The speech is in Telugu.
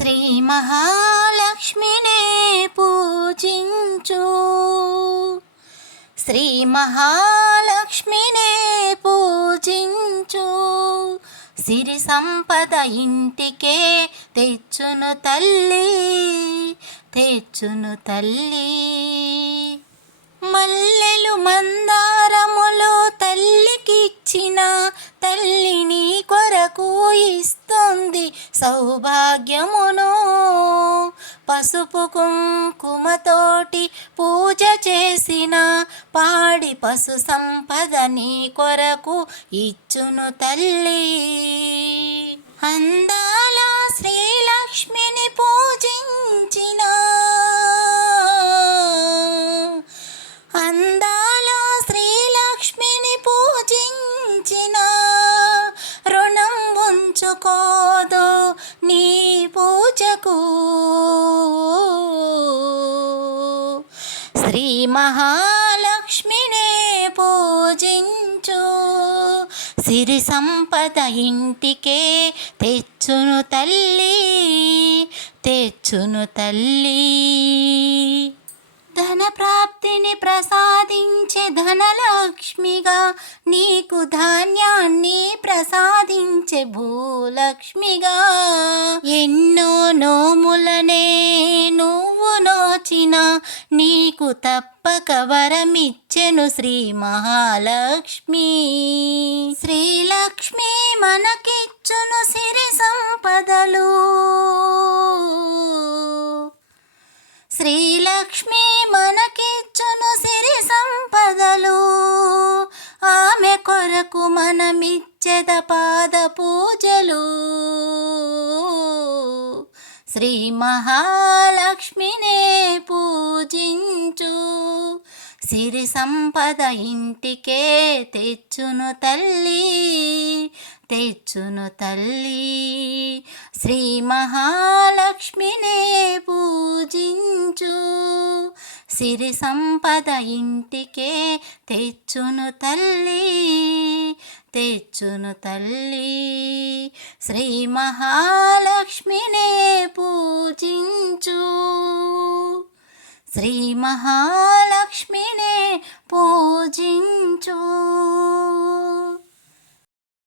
శ్రీ మహాలక్ష్మినే పూజించు, శ్రీ మహాలక్ష్మినే పూజించు. సిరి సంపద ఇంటికే తెచ్చును తల్లి, తెచ్చును తల్లి. మల్లెలు మందారములు తల్లికిచ్చిన తల్లిని కొరకు ఇస్తుంది సౌభాగ్యమును. పసుపు కుంకుమతోటి పూజ చేసిన పాడి పశు సంపద నీ కొరకు ఇచ్చును తల్లి. అందాల శ్రీలక్ష్మిని పూజించిన, అందాల శ్రీలక్ష్మిని పూజించిన రుణం ఉంచుకోదు నీ పూజకు. శ్రీ మహాలక్ష్మినే పూజించు, సిరి సంపద ఇంటికే తెచ్చును తల్లి, తెచ్చును తల్లి. ధన ప్రాప్తిని ప్రసాదించే ధనలక్ష్మిగా, నీకు ధాన్యాన్ని ప్రసాదించే భూలక్ష్మిగా. ఎన్నో నోములనే నువ్వు నోచిన నీకు తప్పక వరమిచ్చెను శ్రీ మహాలక్ష్మి. శ్రీలక్ష్మి మనకిచ్చును సిరి సంపదలు, శ్రీలక్ష్మి మనకిచ్చును సిరి సంపదలు. ఆమె కొరకు మనమిచ్చెద పాద పూజలు. శ్రీ మహాలక్ష్మినే పూజించు, సిరి సంపద ఇంటికే తెచ్చును తల్లి, తెచ్చును తల్లి. శ్రీ మహాలక్ష్మినే పూజించు, సిరి సంపద ఇంటికే తెచ్చును తల్లి, తెచ్చును తల్లి. శ్రీ మహాలక్ష్మినే పూజించు, శ్రీ మహాలక్ష్మినే పూజించు.